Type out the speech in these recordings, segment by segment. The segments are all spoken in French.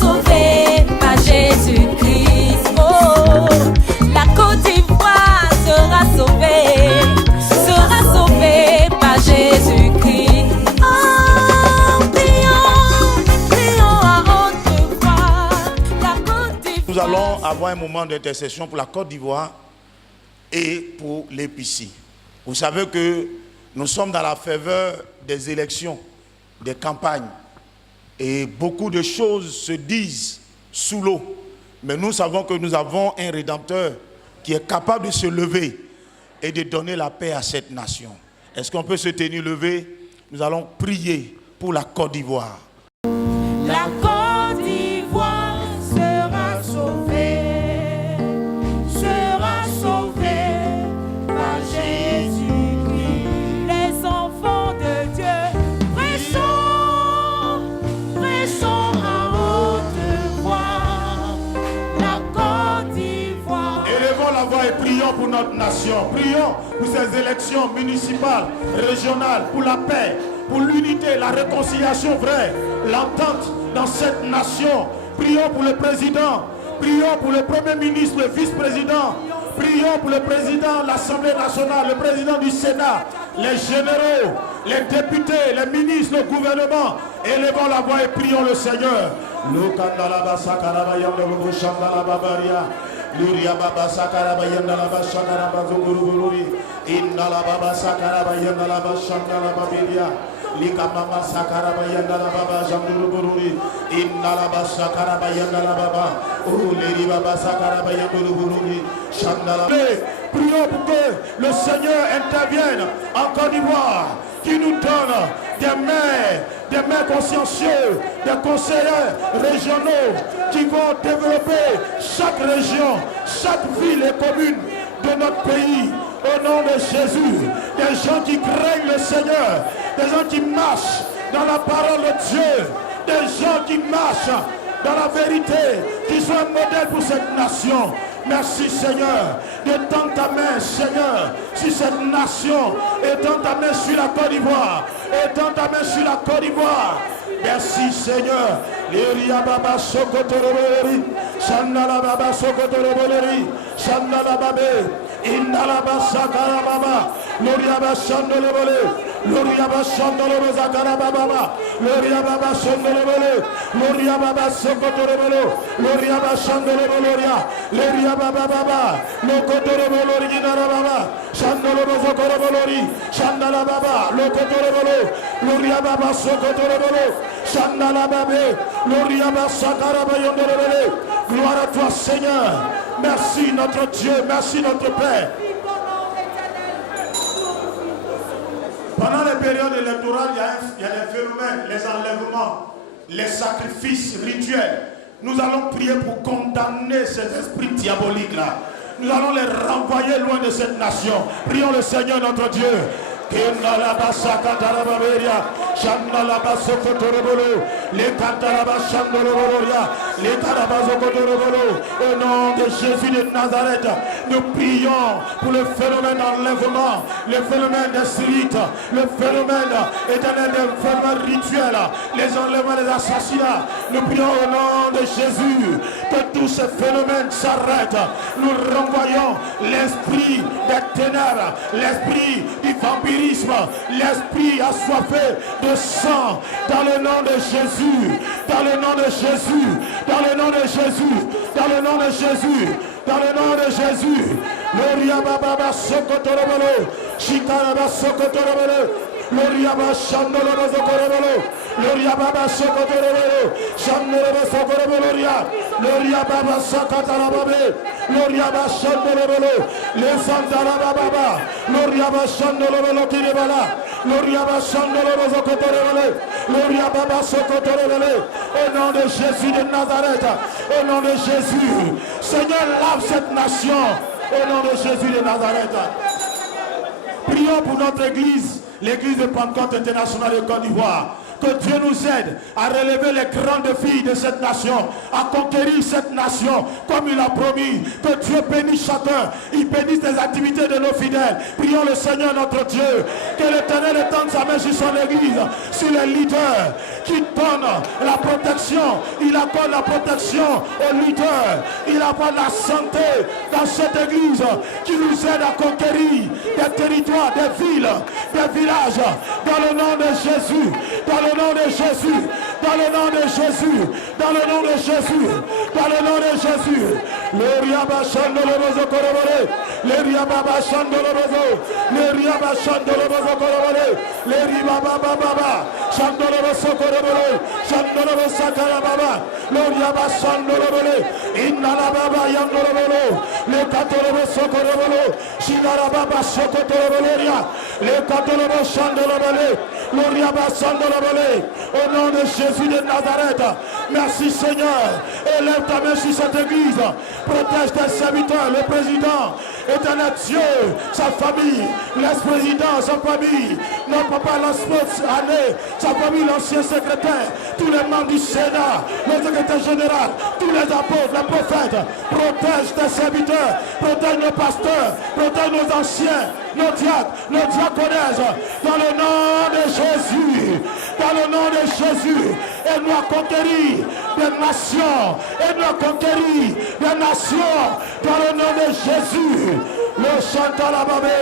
sauvé par Jésus-Christ. Oh, la Côte d'Ivoire sera sauvée par Jésus-Christ. Oh, prions à haute voix, la Côte d'Ivoire. Nous allons avoir un moment d'intercession pour la Côte d'Ivoire et pour l'Épicie. Vous savez que nous sommes dans la faveur des élections, des campagnes. Et beaucoup de choses se disent sous l'eau. Mais nous savons que nous avons un Rédempteur qui est capable de se lever et de donner la paix à cette nation. Est-ce qu'on peut se tenir levé? Nous allons prier pour la Côte d'Ivoire. La Côte d'Ivoire sera sauvée par Jésus-Christ. Les enfants de Dieu, prêchons à haute voix. La Côte d'Ivoire. Élevons la voix et prions pour notre nation. Prions pour ces élections municipales, régionales, pour la paix, pour l'unité, la réconciliation vraie, l'entente dans cette nation. Prions pour le président, prions pour le premier ministre, le vice-président, prions pour le président de l'Assemblée nationale, le président du Sénat, les généraux, les députés, les ministres, le gouvernement. Élevons la voix et prions le Seigneur. Luria baba sakara bayanda la bashakara bazugurugururi inna la baba sakara bayanda la bashakara babiria lika mama sakara bayanda la baba jangurugururi inna la bashakara bayanda la baba uleri baba sakara bayangurugururi chandala. Prions pour que le Seigneur intervienne en Côte d'Ivoire, qui nous donne des maires consciencieux, des conseillers régionaux qui vont développer chaque région, chaque ville et commune de notre pays. Au nom de Jésus, des gens qui craignent le Seigneur, des gens qui marchent dans la parole de Dieu, des gens qui marchent dans la vérité, qui sont un modèle pour cette nation. Merci Seigneur, étends ta main Seigneur sur cette nation, étends ta main sur la Côte d'Ivoire, étends ta main sur la Côte d'Ivoire. Merci Seigneur. Liria baba sokotoroboleri, shandala baba sokotoroboleri, shandala babe, indala basakara baba, loria bashandolobole, loria bashandolobo zakara baba, loria baba shandolobole, loria baba sokotorobolo, loria bashandoloboloria, loria baba baba, lokotorobolo ginara baba, shandolobo zokorobolori, shandala baba, lokotorobolo, loria baba sokotorobolo, shandala babe. Gloire à toi Seigneur. Merci notre Dieu, merci notre Père. Pendant les périodes électorales, il y a des phénomènes, les enlèvements, les sacrifices rituels. Nous allons prier pour condamner ces esprits diaboliques là. Nous allons les renvoyer loin de cette nation. Prions le Seigneur notre Dieu. Au nom de Jésus de Nazareth, nous prions pour le phénomène d'enlèvement, le phénomène des rites, le phénomène éternel des phénomènes rituels, les enlèvements, les assassinats. Nous prions au nom de Jésus que tous ces phénomènes s'arrêtent. Nous renvoyons l'esprit des ténèbres, l'esprit du vampirisme, l'esprit assoiffé de sang, dans le nom de Jésus, dans le nom de Jésus, dans le nom de Jésus, dans le nom de Jésus, dans le nom de Jésus. Gloria baba sokotorobolo, shikaraba sokotorobolo, Gloria baba shandolo sokotorobolo, Gloria baba sokotorobolo, shandolo sokotorobolo, Gloria baba sakatarababe, Gloria baba shandolo, les santara baba, Gloria baba shandolo kiribala, Gloria baba shandolo sokotorobolo, Gloria baba sokotorobolo. Au nom de Jésus de Nazareth, au nom de Jésus, Seigneur, lave cette nation. Au nom de Jésus de Nazareth. Prions pour notre église, l'église de Pentecôte internationale de Côte d'Ivoire. Que Dieu nous aide à relever les grands défis de cette nation, à conquérir cette nation comme il a promis. Que Dieu bénisse chacun, il bénisse les activités de nos fidèles. Prions le Seigneur notre Dieu, que l'Éternel étende sa main sur son église, sur les leaders, qui donne la protection. Il accorde la protection aux leaders. Il apporte la santé dans cette église, qui nous aide à conquérir des territoires, des villes, des villages, dans le nom de Jésus, dans le nom de Jésus, dans le nom de Jésus, dans le nom de Jésus, dans le nom de Jésus. Le riaba chandolo bozo korobore, le riaba chandolo bozo, le riaba chandolo bozo korobore, le riaba baba chandolo bozo korobore, chandolo bozo karababa, le riaba chandolo bole, inna baba yandolo bolo, le katolo bozo korobore, shidara baba sokotolo boleria, le katolo bozo chandolo bole, le riaba chandolo bole. Au nom de Jésus de Nazareth, merci Seigneur. Élève ta main sur cette église. Protège tes serviteurs, le président, éternel Dieu, sa famille, l'ex-président, sa famille, notre papa, année, sa famille, l'ancien secrétaire, tous les membres du Sénat, le secrétaire général, tous les apôtres, les prophètes. Protège tes serviteurs, protège nos pasteurs, protège nos anciens, nos diacres, nos diaconesses, dans le nom de Jésus, dans le nom de Jésus. Aide-nous à conquérir des nations, aide-nous à conquérir des nations, dans le nom de Jésus. Le chantal à Babé.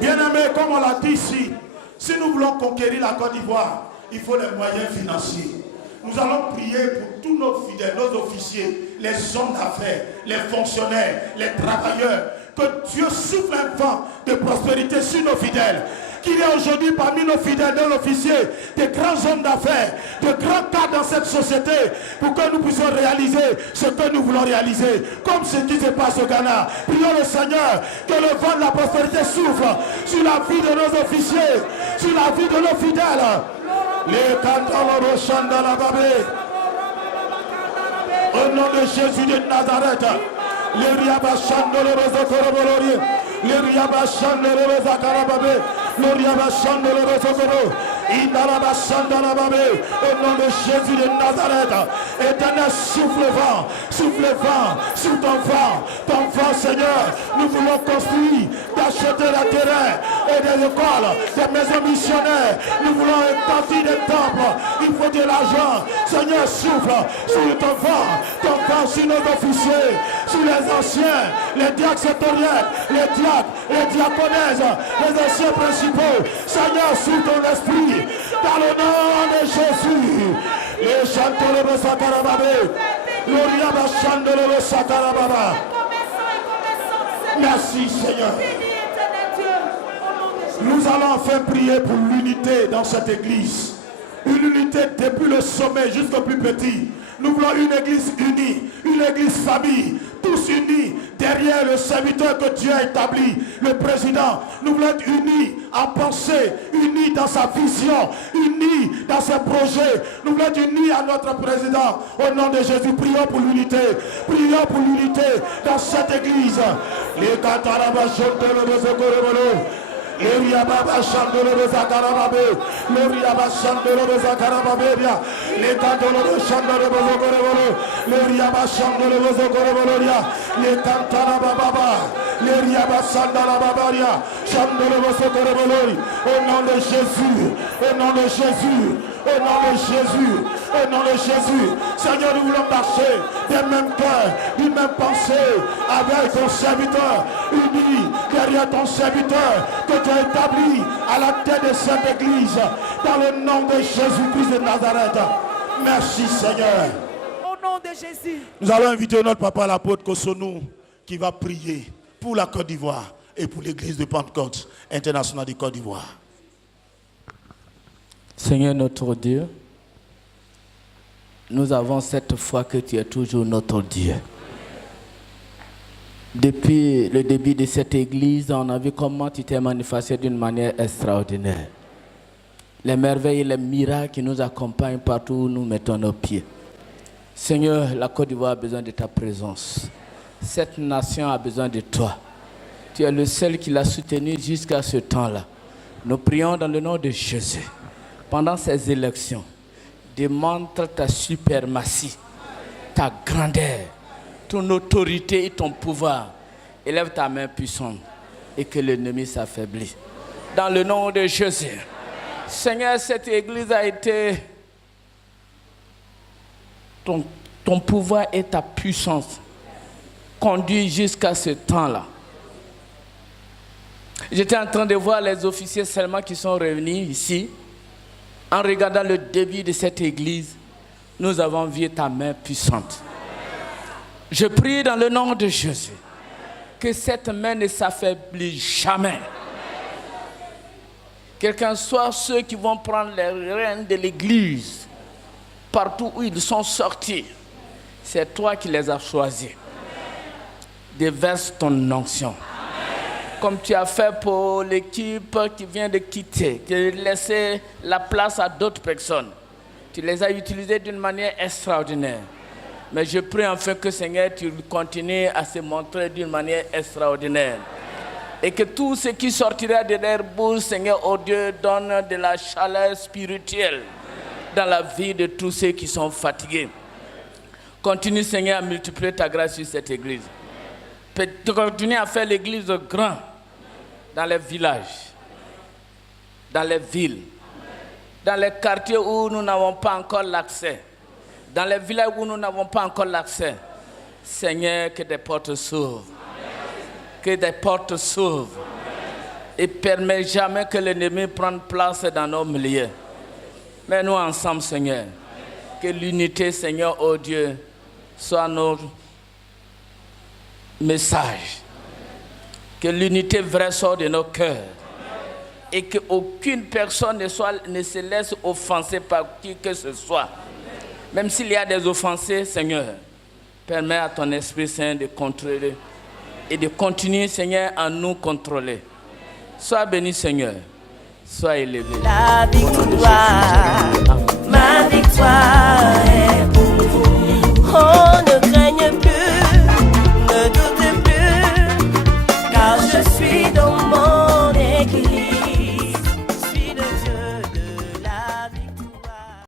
Bien-aimés, comme on l'a dit ici, si nous voulons conquérir la Côte d'Ivoire, il faut les moyens financiers. Nous allons prier pour tous nos fidèles, nos officiers, les hommes d'affaires, les fonctionnaires, les travailleurs. Que Dieu souffle un vent de prospérité sur nos fidèles. Qu'il y a aujourd'hui parmi nos fidèles, nos officiers, des grands hommes d'affaires, de grands cadres dans cette société, pour que nous puissions réaliser ce que nous voulons réaliser, comme ce qui se passe au Ghana. Prions le Seigneur, que le vent de la prospérité souffle sur la vie de nos officiers, sur la vie de nos fidèles. Les cantons Chandala Babé. Au nom de Jésus de Nazareth, les Riabachandolo Rosokorobolorie, les Riabachandolo Rosakarababé, les Riabachandolo Rosokoro, Indarabachandalababé, au nom de Jésus de Nazareth. Éternel, souffle le vent sur ton vent, Seigneur. Nous voulons construire, d'acheter la terrain et des écoles, des maisons missionnaires. Nous voulons bâtir des temples. Il faut de l'argent. Seigneur, souffle sur ton vent sur nos officiers, sur les anciens, les diacres sectoriels, les diacres, les diaconesses, les anciens principaux. Seigneur, sur ton esprit, dans le nom de Jésus. Les chanteurs de Sakarababé, l'Oriaba Chandolo de Sakarababa. Merci Seigneur. Nous allons enfin prier pour l'unité dans cette église. Une unité depuis le sommet jusqu'au plus petit. Nous voulons une église unie, une église famille, tous unis derrière le serviteur que Dieu a établi, le président. Nous voulons être unis en pensée, unis dans sa vision, unis dans ses projets. Nous voulons être unis à notre président. Au nom de Jésus, prions pour l'unité. Prions pour l'unité dans cette église. Les Eria Baba Chandolo de Zakarababe, Loria Bashandolo de Zakarababeria, les Cantolo de Chandolo de Zokorevolo, Loria Bashandolo de Zokorevoloria, les Cantana Baba, Leria Basandala Babaria, Chandolo de Zokorevolori, au nom de Jésus, au nom de Jésus, au nom de Jésus, au nom de Jésus. Seigneur, nous voulons marcher des mêmes cœurs, d'une même pensée, avec ton serviteur, unis derrière ton serviteur, que tu as établi à la tête de cette église, dans le nom de Jésus-Christ de Nazareth. Merci Seigneur. Au nom de Jésus. Nous allons inviter notre papa l'apôtre Kosonou qui va prier pour la Côte d'Ivoire et pour l'église de Pentecôte internationale de Côte d'Ivoire. Seigneur notre Dieu, nous avons cette foi que tu es toujours notre Dieu. Depuis le début de cette église, on a vu comment tu t'es manifesté d'une manière extraordinaire. Les merveilles et les miracles qui nous accompagnent partout où nous mettons nos pieds. Seigneur, la Côte d'Ivoire a besoin de ta présence. Cette nation a besoin de toi. Tu es le seul qui l'a soutenu jusqu'à ce temps-là. Nous prions dans le nom de Jésus. Pendant ces élections, démontre ta suprématie, ta grandeur, ton autorité et ton pouvoir. Élève ta main puissante et que l'ennemi s'affaiblit. Dans le nom de Jésus. Seigneur, cette église a été ton pouvoir et ta puissance conduit jusqu'à ce temps-là. J'étais en train de voir les officiers seulement qui sont revenus ici. En regardant le début de cette église, nous avons vu ta main puissante. Je prie dans le nom de Jésus que cette main ne s'affaiblisse jamais. Quelqu'un soit ceux qui vont prendre les rênes de l'église, partout où ils sont sortis, c'est toi qui les as choisis. Déverse ton onction. Comme tu as fait pour l'équipe qui vient de quitter, tu as laissé la place à d'autres personnes. Tu les as utilisées d'une manière extraordinaire. Mais je prie enfin que Seigneur, tu continues à se montrer d'une manière extraordinaire. Et que tout ce qui sortira de leur bouche, Seigneur, oh Dieu, donne de la chaleur spirituelle dans la vie de tous ceux qui sont fatigués. Continue, Seigneur, à multiplier ta grâce sur cette église. Continue à faire l'église grande dans les villages, dans les villes, dans les quartiers où nous n'avons pas encore l'accès, dans les villages où nous n'avons pas encore l'accès. Seigneur, que des portes s'ouvrent. Que des portes s'ouvrent. Et permets jamais que l'ennemi prenne place dans nos milieux. Mais nous ensemble, Seigneur, que l'unité, Seigneur, oh Dieu, soit notre message. Que l'unité vraie sorte de nos cœurs. Et qu'aucune personne ne se laisse offenser par qui que ce soit. Même s'il y a des offensés, Seigneur, permets à ton Esprit Saint de contrôler et de continuer, Seigneur, à nous contrôler. Sois béni, Seigneur. Sois élevé. La victoire, ma victoire.